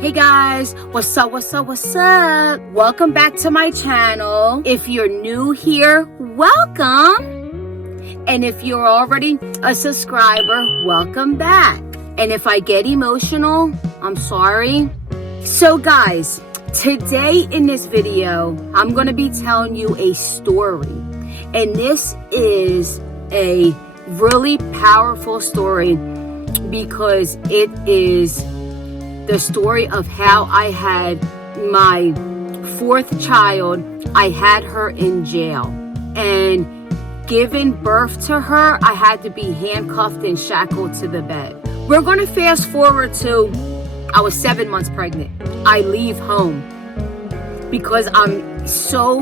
Hey guys, what's up? Welcome back to my channel. If you're new here, welcome. And if you're already a subscriber, welcome back. And if I get emotional, I'm sorry. So guys, today in this video, I'm gonna be telling you a story. And this is a really powerful story because it is the story of how I had my fourth child. I had her in jail, and giving birth to her, I had to be handcuffed and shackled to the bed. We're going to fast forward to I was 7 months pregnant. I leave home because I'm so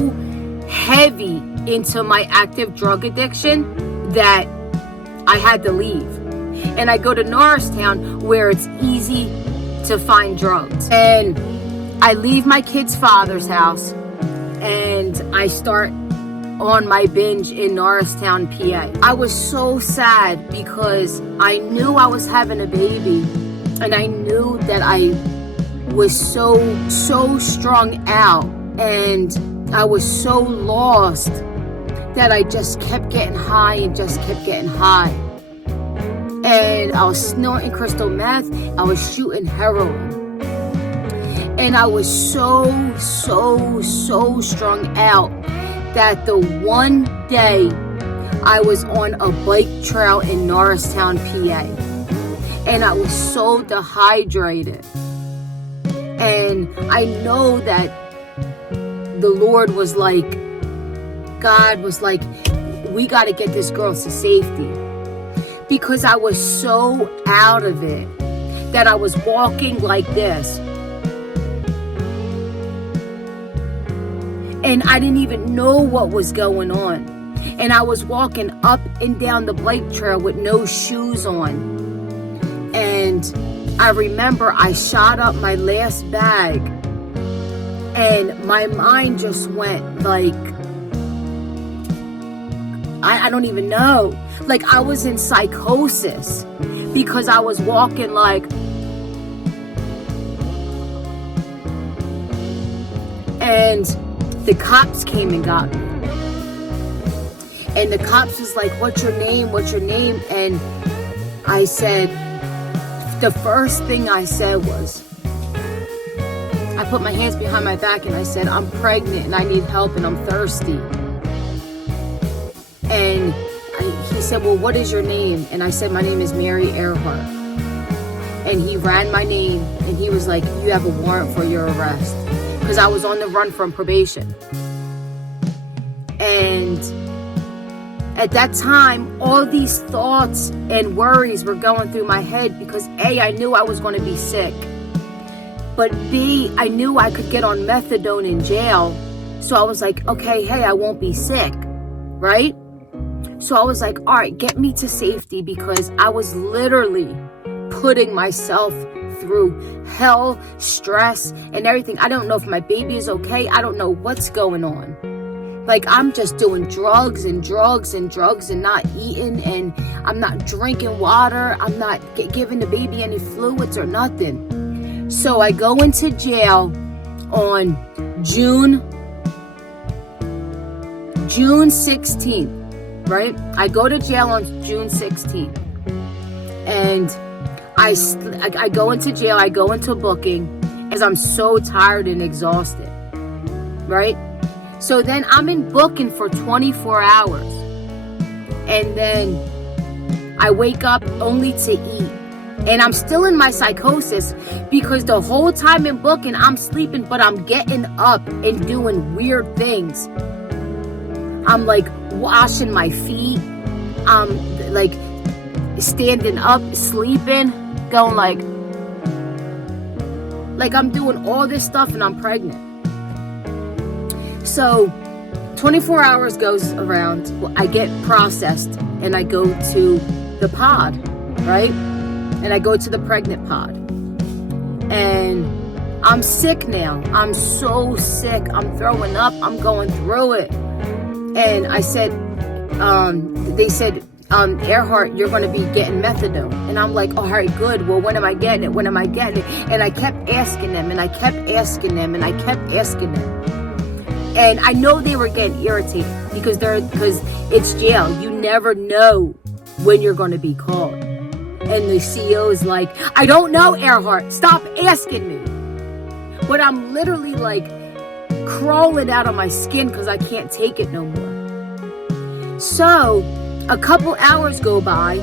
heavy into my active drug addiction that I had to leave. And I go to Norristown where it's easy to find drugs. And I leave my kid's father's house and I start on my binge in Norristown, PA. I was so sad because I knew I was having a baby and I knew that I was so strung out and I was so lost that I just kept getting high and just kept getting high. And I was snorting crystal meth. I was shooting heroin. And I was so strung out that the one day I was on a bike trail in Norristown, PA. And I was so dehydrated. And I know that the Lord was like, God was like, we got to get this girl to safety. Because I was so out of it that I was walking like this. And I didn't even know what was going on. And I was walking up and down the bike trail with no shoes on. And I remember I shot up my last bag. And my mind just went like, I don't even know. Like I was in psychosis because I was walking like, and the cops came and got me. And the cops was like, what's your name? What's your name? And I said, the first thing I said was, I put my hands behind my back and I said, I'm pregnant and I need help and I'm thirsty. And he said, well, what is your name? And I said, my name is Mary Earhart. And he ran my name and he was like, you have a warrant for your arrest. Because I was on the run from probation. And at that time, all these thoughts and worries were going through my head because A, I knew I was going to be sick. But B, I knew I could get on methadone in jail. So I was like, okay, hey, I won't be sick, right? So I was like, all right, get me to safety because I was literally putting myself through hell, stress, and everything. I don't know if my baby is okay. I don't know what's going on. Like, I'm just doing drugs and not eating, and I'm not drinking water. I'm not giving the baby any fluids or nothing. So I go into jail on June 16th. Right? I go to jail on June 16th. And I go into jail, I go into booking as I'm so tired and exhausted. Right? So then I'm in booking for 24 hours. And then I wake up only to eat. And I'm still in my psychosis because the whole time in booking, I'm sleeping, but I'm getting up and doing weird things. I'm like washing my feet. I'm like standing up, sleeping, going like I'm doing all this stuff and I'm pregnant. So 24 hours goes around. I get processed and I go to the pod, right? And I go to the pregnant pod. And I'm sick now. I'm so sick. I'm throwing up. I'm going through it. And I said, they said, Earhart, you're going to be getting methadone. And I'm like, all right, good. Well, when am I getting it? When am I getting it? And I kept asking them, and I kept asking them, and I kept asking them. And I know they were getting irritated because it's jail. You never know when you're going to be called. And the CEO is like, I don't know, Earhart. Stop asking me. But I'm literally like crawling out of my skin because I can't take it no more. So a couple hours go by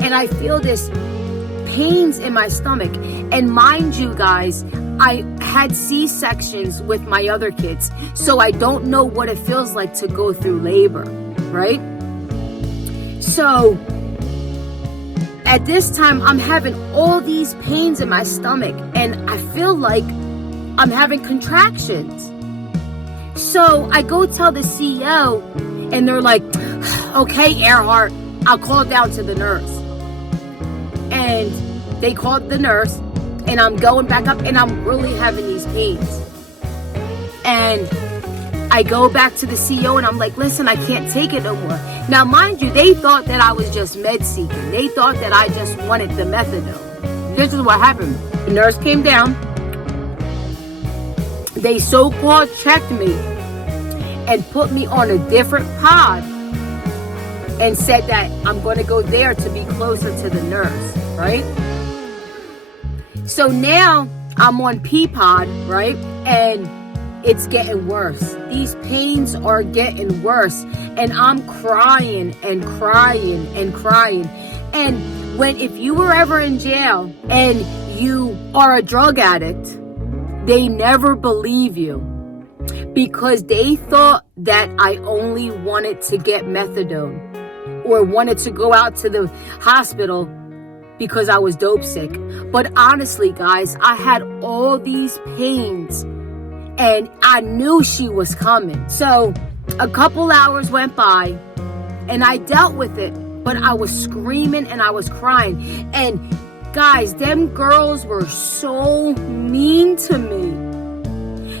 and I feel this pains in my stomach. And mind you guys, I had C-sections with my other kids, so I don't know what it feels like to go through labor, right? So at this time, I'm having all these pains in my stomach, and I feel like I'm having contractions. So I go tell the CEO, and they're like, okay, Earhart, I'll call down to the nurse. And they called the nurse, and I'm going back up, and I'm really having these pains. And I go back to the CEO, and I'm like, listen, I can't take it no more. Now, mind you, they thought that I was just med-seeking. They thought that I just wanted the methadone. This is what happened. The nurse came down. They so-called checked me and put me on a different pod and said that I'm going to go there to be closer to the nurse, right? So now I'm on P-Pod, right? And it's getting worse. These pains are getting worse. And I'm crying and crying and crying. And if you were ever in jail and you are a drug addict, they never believe you. Because they thought that I only wanted to get methadone or wanted to go out to the hospital because I was dope sick. But honestly, guys, I had all these pains and I knew she was coming. So a couple hours went by and I dealt with it, but I was screaming and I was crying. And guys, them girls were so mean to me.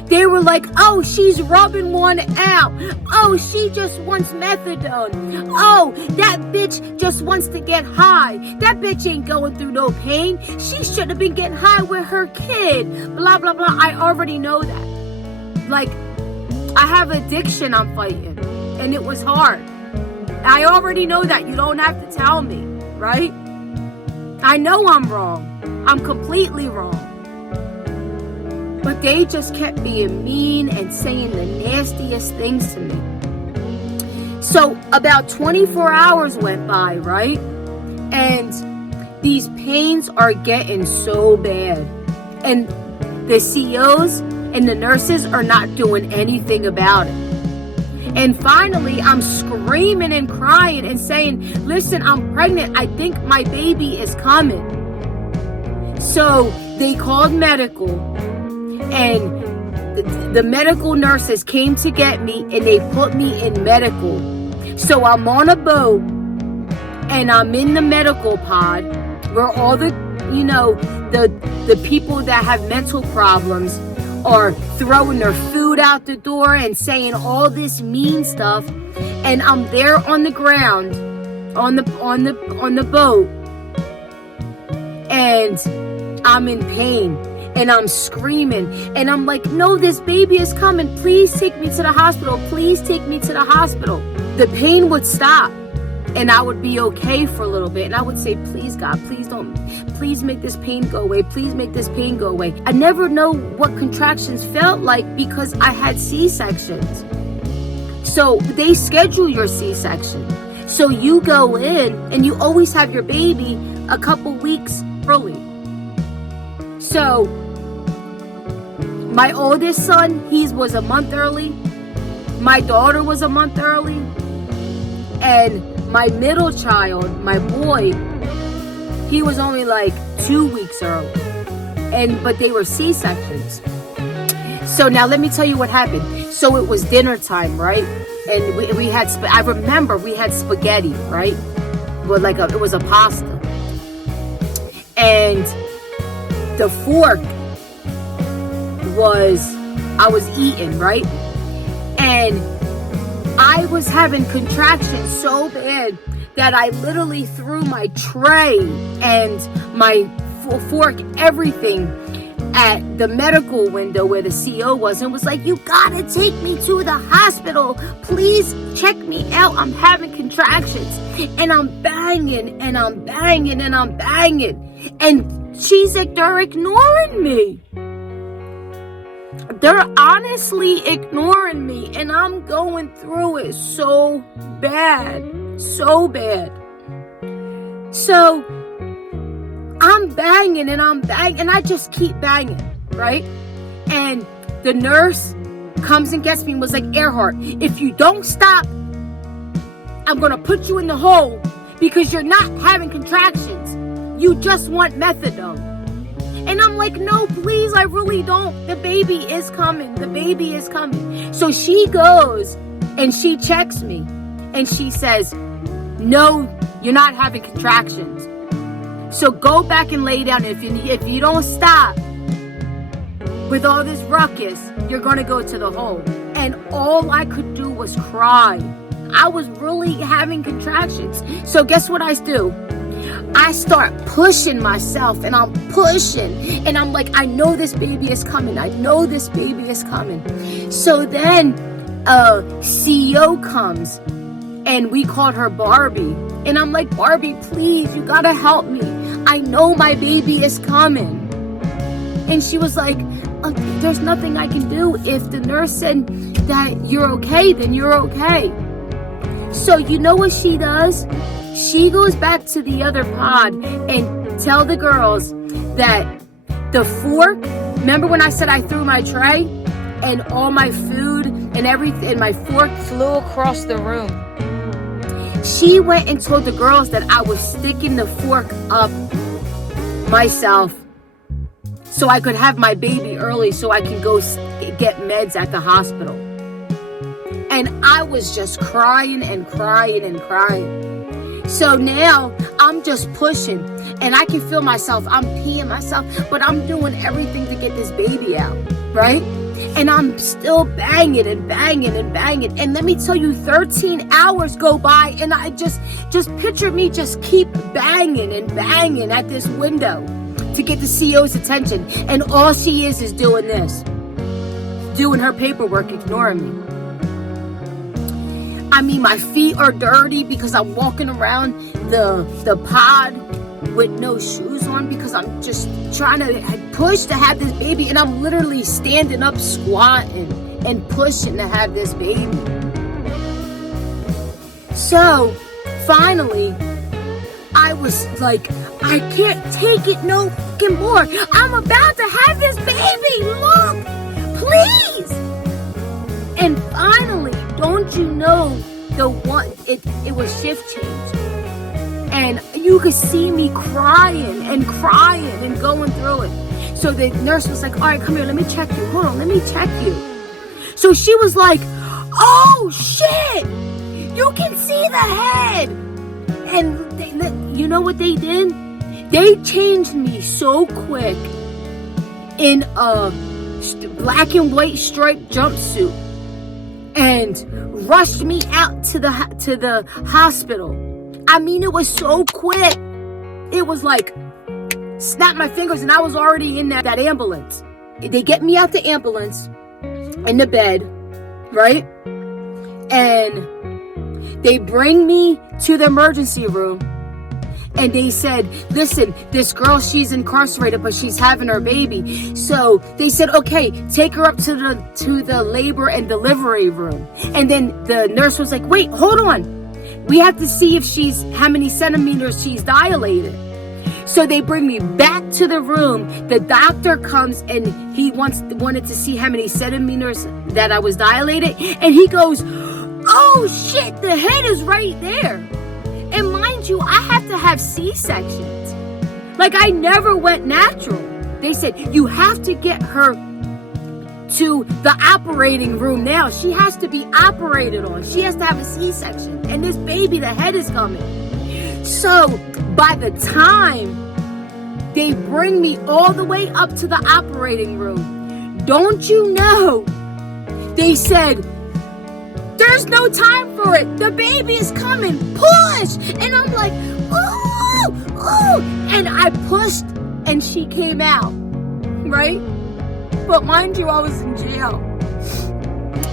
They were like, oh, she's rubbing one out. Oh, she just wants methadone. Oh, that bitch just wants to get high. That bitch ain't going through no pain. She should have been getting high with her kid. Blah, blah, blah. I already know that. Like, I have addiction I'm fighting. And it was hard. I already know that. You don't have to tell me, right? I know I'm wrong. I'm completely wrong. But they just kept being mean and saying the nastiest things to me. So about 24 hours went by, right? And these pains are getting so bad. And the CEOs and the nurses are not doing anything about it. And finally, I'm screaming and crying and saying, listen, I'm pregnant. I think my baby is coming. So they called medical. And the medical nurses came to get me and they put me in medical. So I'm on a boat and I'm in the medical pod where all the, the people that have mental problems are throwing their food out the door and saying all this mean stuff. And I'm there on the ground on the boat and I'm in pain. And I'm screaming. And I'm like, no, this baby is coming. Please take me to the hospital. Please take me to the hospital. The pain would stop. And I would be okay for a little bit. And I would say, please, God, please make this pain go away. Please make this pain go away. I never know what contractions felt like because I had C-sections. So they schedule your C-section. So you go in and you always have your baby a couple weeks early. So my oldest son, he was a month early. My daughter was a month early. And my middle child, my boy, he was only like 2 weeks early. But they were C-sections. So now let me tell you what happened. So it was dinner time, right? And we had, I remember we had spaghetti, right? But it was a pasta. And the fork I was eating, right? And I was having contractions so bad that I literally threw my tray and my fork, everything, at the medical window where the CO was, and was like, you gotta take me to the hospital. Please check me out. I'm having contractions. And I'm banging and I'm banging and I'm banging. And she's like, they're ignoring me. They're honestly ignoring me. And I'm going through it so bad. So bad. So I'm banging and I'm banging, and I just keep banging, right? And the nurse comes and gets me and was like, Earhart, if you don't stop, I'm going to put you in the hole because you're not having contractions. You just want methadone. And I'm like, no, please, I really don't. The baby is coming. The baby is coming. So she goes and she checks me and she says, no, you're not having contractions. So go back and lay down. If you don't stop with all this ruckus, you're going to go to the hole. And all I could do was cry. I was really having contractions. So guess what I do? I start pushing myself, and I'm pushing. And I'm like, I know this baby is coming. I know this baby is coming. So then CEO comes, and we called her Barbie. And I'm like, Barbie, please, you gotta help me. I know my baby is coming. And she was like, there's nothing I can do. If the nurse said that you're okay, then you're okay. So you know what she does? She goes back to the other pod and tell the girls that the fork, remember when I said I threw my tray and all my food and everything, and my fork flew across the room. She went and told the girls that I was sticking the fork up myself so I could have my baby early so I can go get meds at the hospital. And I was just crying and crying and crying. So now I'm just pushing and I can feel myself. I'm peeing myself, but I'm doing everything to get this baby out, right? And I'm still banging and banging and banging. And let me tell you, 13 hours go by and I just picture me just keep banging and banging at this window to get the CEO's attention. And all she is doing this, doing her paperwork, ignoring me. I mean, my feet are dirty because I'm walking around the pod with no shoes on because I'm just trying to push to have this baby, and I'm literally standing up squatting and pushing to have this baby. So finally I was like, I can't take it no fucking more. I'm about to have this baby. Look, please. And finally, don't you know, it was shift change. And you could see me crying and going through it. So the nurse was like, all right, come here, let me check you. Hold on, let me check you. So she was like, oh shit, you can see the head. And you know what they did? They changed me so quick in a black and white striped jumpsuit and rushed me out to the hospital. I mean, it was so quick. It was like, snap my fingers and I was already in that ambulance. They get me out the ambulance in the bed, right? And they bring me to the emergency room. And they said, listen, this girl, she's incarcerated, but she's having her baby. So they said, okay, take her up to the labor and delivery room. And then the nurse was like, wait, hold on. We have to see if how many centimeters she's dilated. So they bring me back to the room. The doctor comes and he wanted to see how many centimeters that I was dilated. And he goes, oh shit, the head is right there. And mind you, I have to have C-sections. Like, I never went natural. They said, you have to get her to the operating room now. She has to be operated on. She has to have a C-section. And this baby, the head is coming. So by the time they bring me all the way up to the operating room, don't you know, they said, there's no time for it. The baby is coming. Push. And I'm like, oh, oh. And I pushed and she came out, right? But mind you, I was in jail.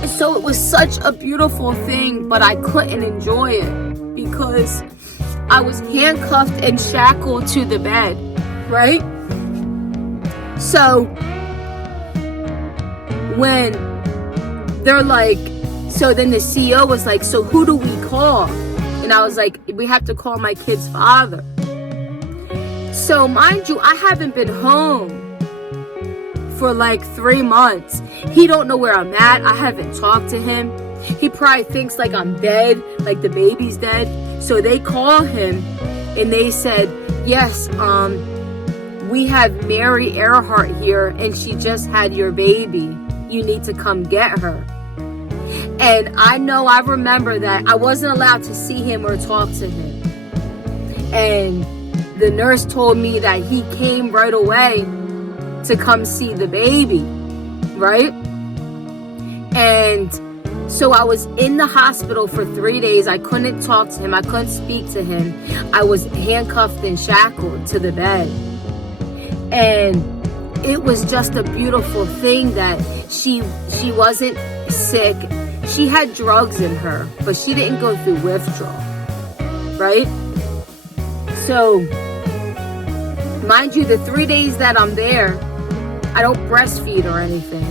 So it was such a beautiful thing, but I couldn't enjoy it because I was handcuffed and shackled to the bed, right? So when they're like, so then the CEO was like, so who do we call? And I was like, we have to call my kid's father. So mind you, I haven't been home for like 3 months. He don't know where I'm at. I haven't talked to him. He probably thinks like I'm dead, like the baby's dead. So they call him and they said, yes, we have Mary Earhart here and she just had your baby. You need to come get her. And I remember that I wasn't allowed to see him or talk to him. And the nurse told me that he came right away to come see the baby, right? And so I was in the hospital for 3 days. I couldn't talk to him. I couldn't speak to him. I was handcuffed and shackled to the bed. And it was just a beautiful thing that she wasn't sick. She had drugs in her, but she didn't go through withdrawal, right? So, mind you, the 3 days that I'm there, I don't breastfeed or anything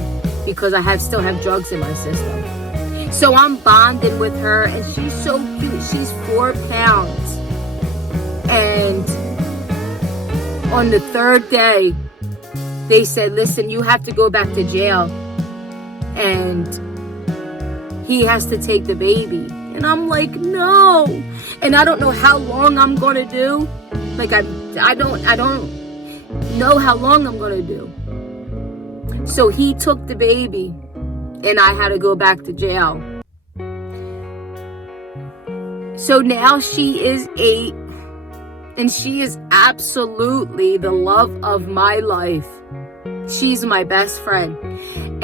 because I still have drugs in my system. So I'm bonding with her and she's so cute. She's 4 pounds. And on the 3rd day, they said, listen, you have to go back to jail and he has to take the baby. And I'm like, no. And I don't know how long I'm going to do. Like I don't know how long I'm going to do. So he took the baby and I had to go back to jail. So now she is 8 and she is absolutely the love of my life. She's my best friend.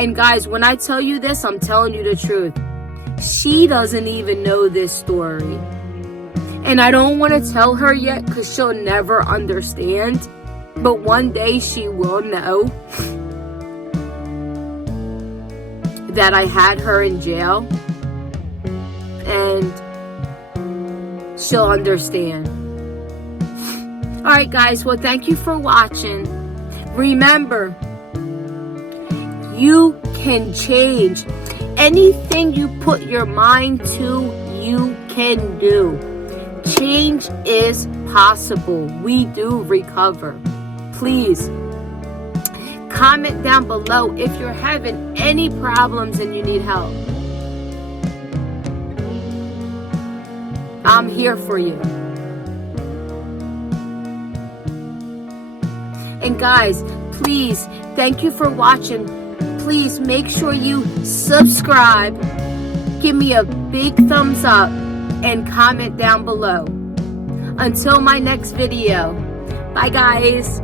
And guys, when I tell you this, I'm telling you the truth. She doesn't even know this story. And I don't want to tell her yet because she'll never understand. But one day she will know that I had her in jail. And she'll understand. Alright guys, well thank you for watching. Remember, you can change. Anything you put your mind to, you can do. Change is possible. We do recover. Please comment down below if you're having any problems and you need help. I'm here for you. And guys, please, thank you for watching. Please make sure you subscribe, give me a big thumbs up, and comment down below. Until my next video. Bye guys.